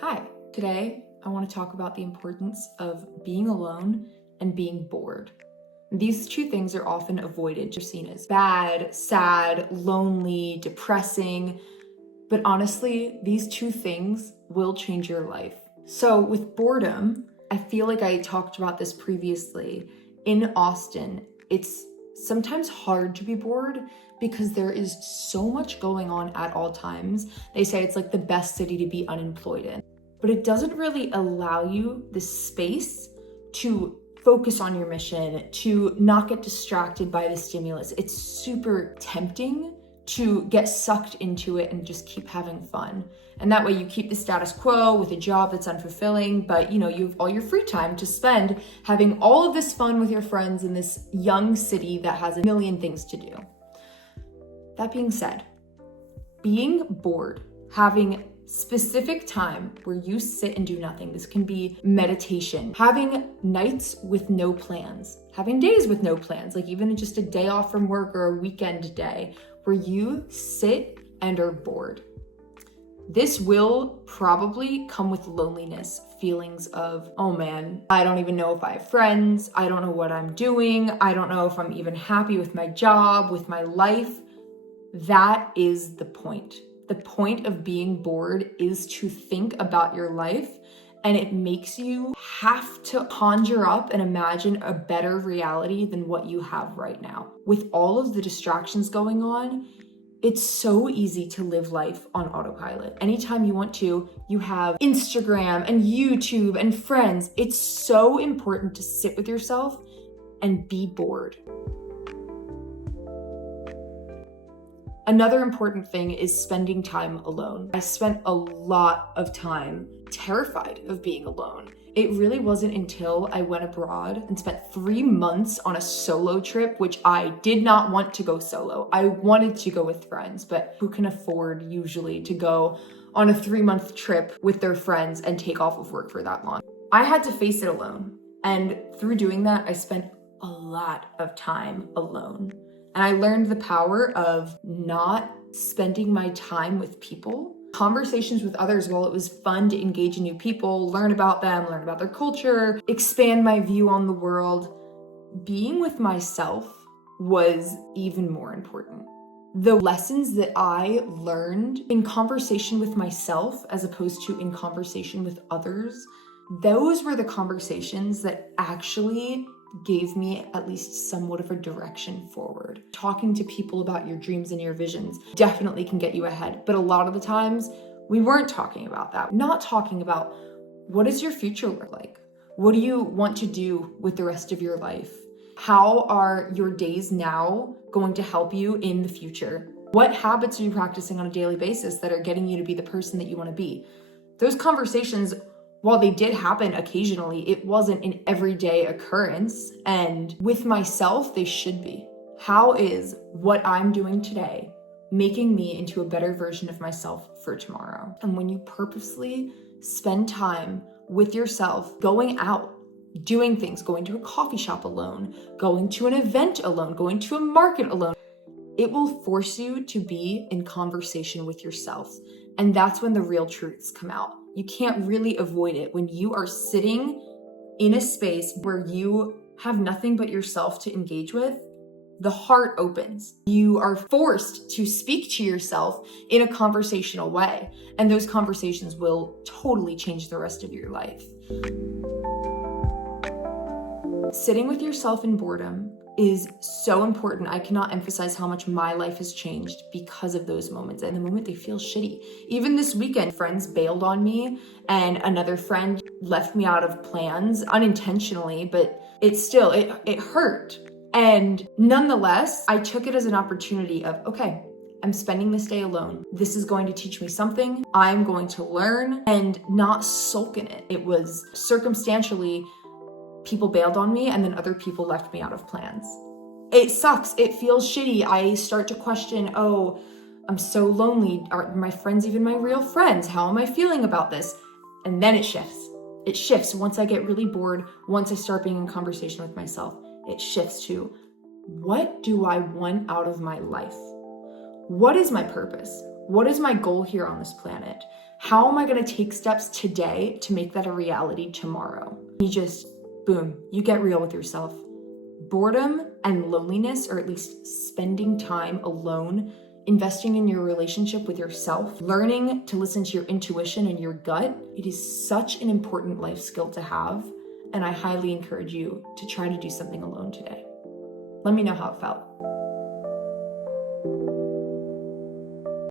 Hi, today I want to talk about the importance of being alone and being bored. These two things are often avoided. You're seen as bad, sad, lonely, depressing, but honestly, these two things will change your life. So with boredom, I feel like I talked about this previously. In Austin, it's sometimes hard to be bored because there is so much going on at all times. They say it's like the best city to be unemployed in, but it doesn't really allow you the space to focus on your mission, to not get distracted by the stimulus. It's super tempting to get sucked into it and just keep having fun. And that way you keep the status quo with a job that's unfulfilling, but you have all your free time to spend having all of this fun with your friends in this young city that has a million things to do. That being said, being bored, having specific time where you sit and do nothing. This can be meditation, having nights with no plans, having days with no plans, like even just a day off from work or a weekend day where you sit and are bored. This will probably come with loneliness, feelings of, oh man, I don't even know if I have friends. I don't know what I'm doing. I don't know if I'm even happy with my job, with my life. That is the point. The point of being bored is to think about your life, and it makes you have to conjure up and imagine a better reality than what you have right now. With all of the distractions going on, it's so easy to live life on autopilot. Anytime you want to, you have Instagram and YouTube and friends. It's so important to sit with yourself and be bored. Another important thing is spending time alone. I spent a lot of time terrified of being alone. It really wasn't until I went abroad and spent 3 months on a solo trip, which I did not want to go solo. I wanted to go with friends, but who can afford usually to go on a 3-month trip with their friends and take off of work for that long? I had to face it alone. And through doing that, I spent a lot of time alone. And I learned the power of not spending my time with people. Conversations with others, while it was fun to engage in new people, learn about them, learn about their culture, expand my view on the world, being with myself was even more important. The lessons that I learned in conversation with myself as opposed to in conversation with others, those were the conversations that actually gave me at least somewhat of a direction forward. Talking to people about your dreams and your visions definitely can get you ahead, but a lot of the times we weren't talking about that. Not talking about what does your future look like? What do you want to do with the rest of your life? How are your days now going to help you in the future? What habits are you practicing on a daily basis that are getting you to be the person that you want to be? Those conversations, while they did happen occasionally, it wasn't an everyday occurrence. And with myself, they should be. How is what I'm doing today making me into a better version of myself for tomorrow? And when you purposely spend time with yourself, going out, doing things, going to a coffee shop alone, going to an event alone, going to a market alone, it will force you to be in conversation with yourself. And that's when the real truths come out. You can't really avoid it. When you are sitting in a space where you have nothing but yourself to engage with, the heart opens. You are forced to speak to yourself in a conversational way. And those conversations will totally change the rest of your life. Sitting with yourself in boredom is so important. I cannot emphasize how much my life has changed because of those moments. And the moment they feel shitty. Even this weekend, friends bailed on me and another friend left me out of plans unintentionally, but it hurt. And nonetheless, I took it as an opportunity of, okay, I'm spending this day alone. This is going to teach me something. I'm going to learn and not sulk in it. It was circumstantially people bailed on me and then other people left me out of plans. It sucks. It feels shitty. I start to question, oh, I'm so lonely. Are my friends even my real friends? How am I feeling about this? And then it shifts. It shifts once I get really bored, once I start being in conversation with myself. It shifts to, what do I want out of my life? What is my purpose? What is my goal here on this planet? How am I going to take steps today to make that a reality tomorrow? You just, boom, you get real with yourself. Boredom and loneliness, or at least spending time alone, investing in your relationship with yourself, learning to listen to your intuition and your gut, it is such an important life skill to have. And I highly encourage you to try to do something alone today. Let me know how it felt.